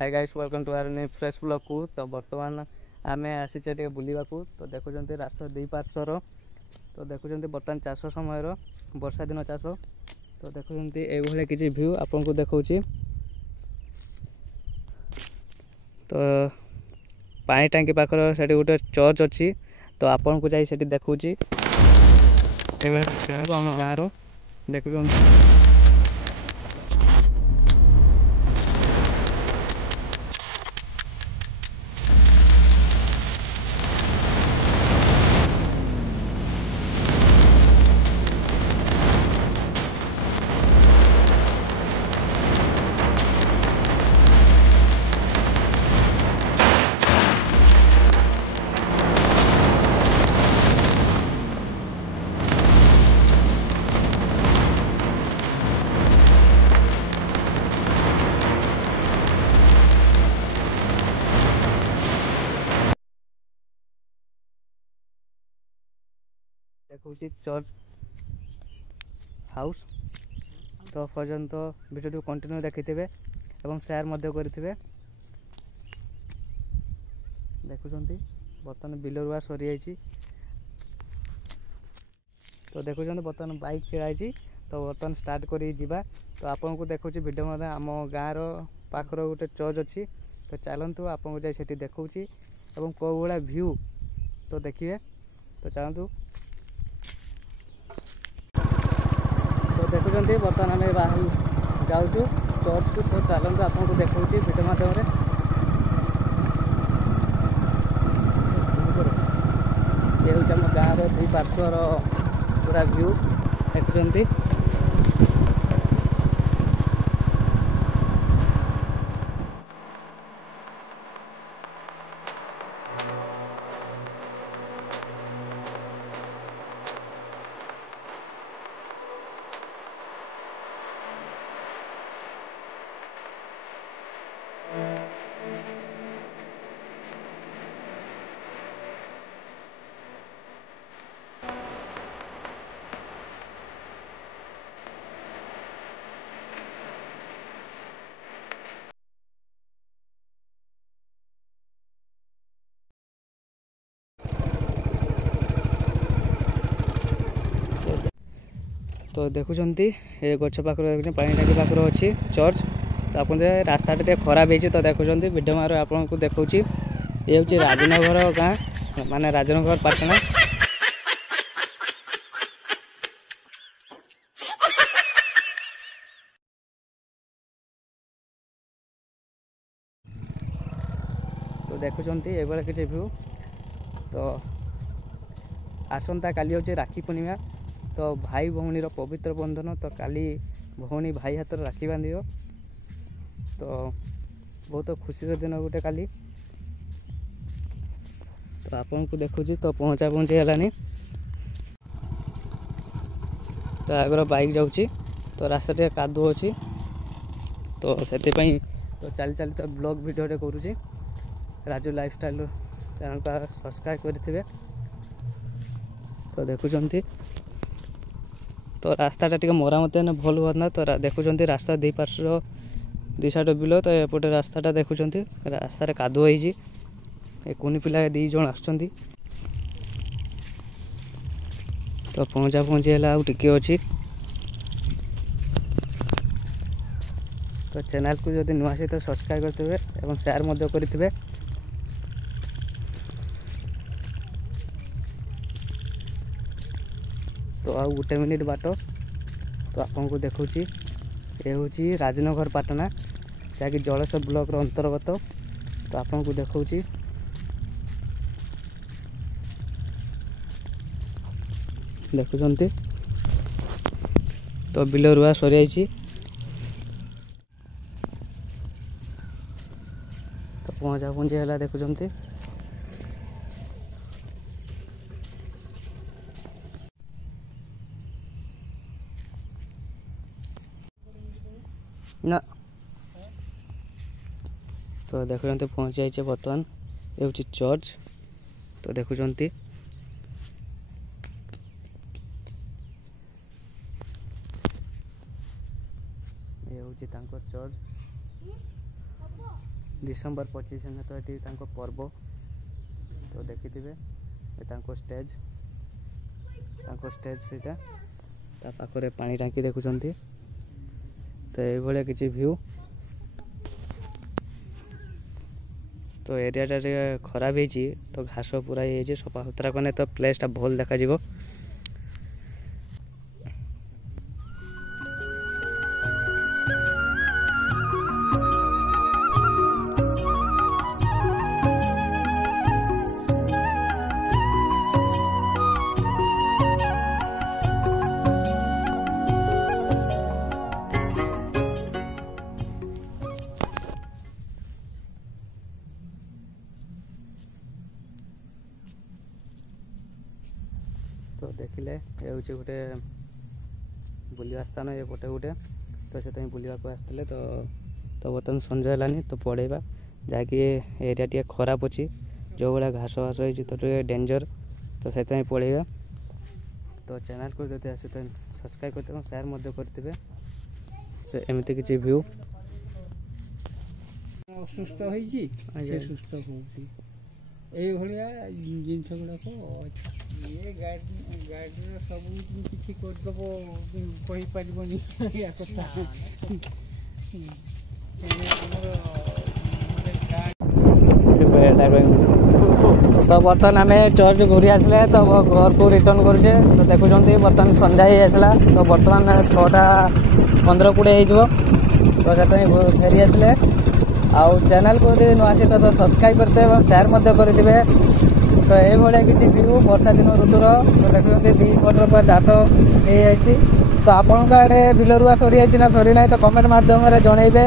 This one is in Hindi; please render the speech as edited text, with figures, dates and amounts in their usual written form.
Hi guys welcome to our new fresh blog को। तो बर्तमान आम आसीचे बुलवा को। तो देखुं रास्ता दुई पार्श्वर तो देखुं बर्तमान चाष समय वर्षा दिन चाष। तो देखुं ये किसी व्यू आपन को देखा। तो पानी टांकी पाखर से गोटे चर्च अच्छी। तो आपन को जाई देखुँ गाँव देखुं देखुँ चर्च हाउस। तो पर्यंत वीडियो कंटिन्यू देखिथे एवं शेयर करेंगे। देखुं बर्तमान बिल रुआ सरी। तो देखुं बर्तमान बाइक चढ़ाई। तो बर्तमान स्टार्ट कर जीवा। तो आपन को देखुँ वीडियो में आम गाँव पाखर गोटे चर्च अच्छी। तो चलतु आपको जाए देखुँ एवं कौ भाया व्यू तो देखिए। तो चलतु तो देखुं बर्तमान आम बाहर जाऊँ चर्च को। तो चलतु आपको देखुँ वीडियो माध्यम ये हूँ आम गाँव दुई पार्श्वर पूरा व्यू देखुं। तो देखुं ये गच पाखर देखुं पानी टांकी पाखर अच्छी चर्च। तो आप रास्ता खराब हो। तो देखुं वीडियो मार आपको देखा। ये हूँ राजनगर गाँ माने राजनगर पाटना। तो देखुं ये किसी व्यू। तो आसंता काली हूँ राखी पूर्णिमा। तो भाई भौणी पवित्र बंधन। तो काली भौणी भाई हाथ राखी बांध। तो बहुत खुशी दिन गोटे काली। तो आपन को देखुँ तो पहुँचा है। तो आगर बाइक जाऊँगी। तो रास्ता कादू अच्छी। तो से तो चली चली तो ब्लॉग वीडियो करुँची। राजू लाइफस्टाइल चैनल को सब्सक्राइब करेंगे। तो देखुं तो रास्ता टी मरामत भल हुआ। तो देखुं रास्ता दी पार्श्व दी साइड बिल। तो एपटे रास्ताटा देखुं रास्तार कादुଅ होइछि। ए कुनी पिला दी जण आछुंती। तो पहुँचा है आउ टिके अच्छी। तो चैनल को जब नुआ सी तो सब्सक्राइब करते और शेयर करेंगे। तो आउ गोटे मिनिट बाट। तो आपन को देखुँ ये हूँ राजनगर पाटना जहाँकि जलेश्वर ब्लॉक अंतर्गत। तो आपन को देखुँ देखुं तो बिल रुआ सरी। तो पहुँचा है देखुं ना। तो देखुं पहुँच जाइए बर्तमान ये हूँ चर्च। तो देखुं ये हूँ चर्च। डिसेम्बर 25 दिन तो ये पर्व तो देखिथिबे स्टेज सेटा पाखरे पानी टांकी देखुंत तो ये किसी व्यू तो एरियाटा खराब होती तो घास पूरा ये सफा सुतरा कने तो प्लेसटा भल देखा जीवो। तो देखिले ये हूँ गोटे बुलवा स्थान ये पटे गोटे तो से बुलवा आसते तो बर्तमान संजय है तो पड़ेगा जहाँकि एरिया टी खराब अच्छी जो भाया घास घास होती तो डेंजर तो से पड़ेगा तो चैनल को जो आस सब्सक्राइब करते शेयर करेंगे से एमती किसी व्यू असुस्थ जिनस गुड़ाक ये गाड़ी सब किसी करदेव कहीपरबनी कथा तो बर्तमान आम चर्च घूरी आसले तो घर को रिटर्न करुचे तो देखुं बर्तमान संध्या ही आसला तो बर्तमान 6:15-20 हो तो फेरी आसले आउ चैनल को यदि नुआसी तो सब्सक्राइब करते और शेयर करेंगे तो ये किसी व्यू वर्षा दिन ऋतुर तो देखते 2 फुट पर झाट हो तो आपण आड़े बिल रुआ सरी ना सरी ना तो कमेंट मध्यम जनइबे।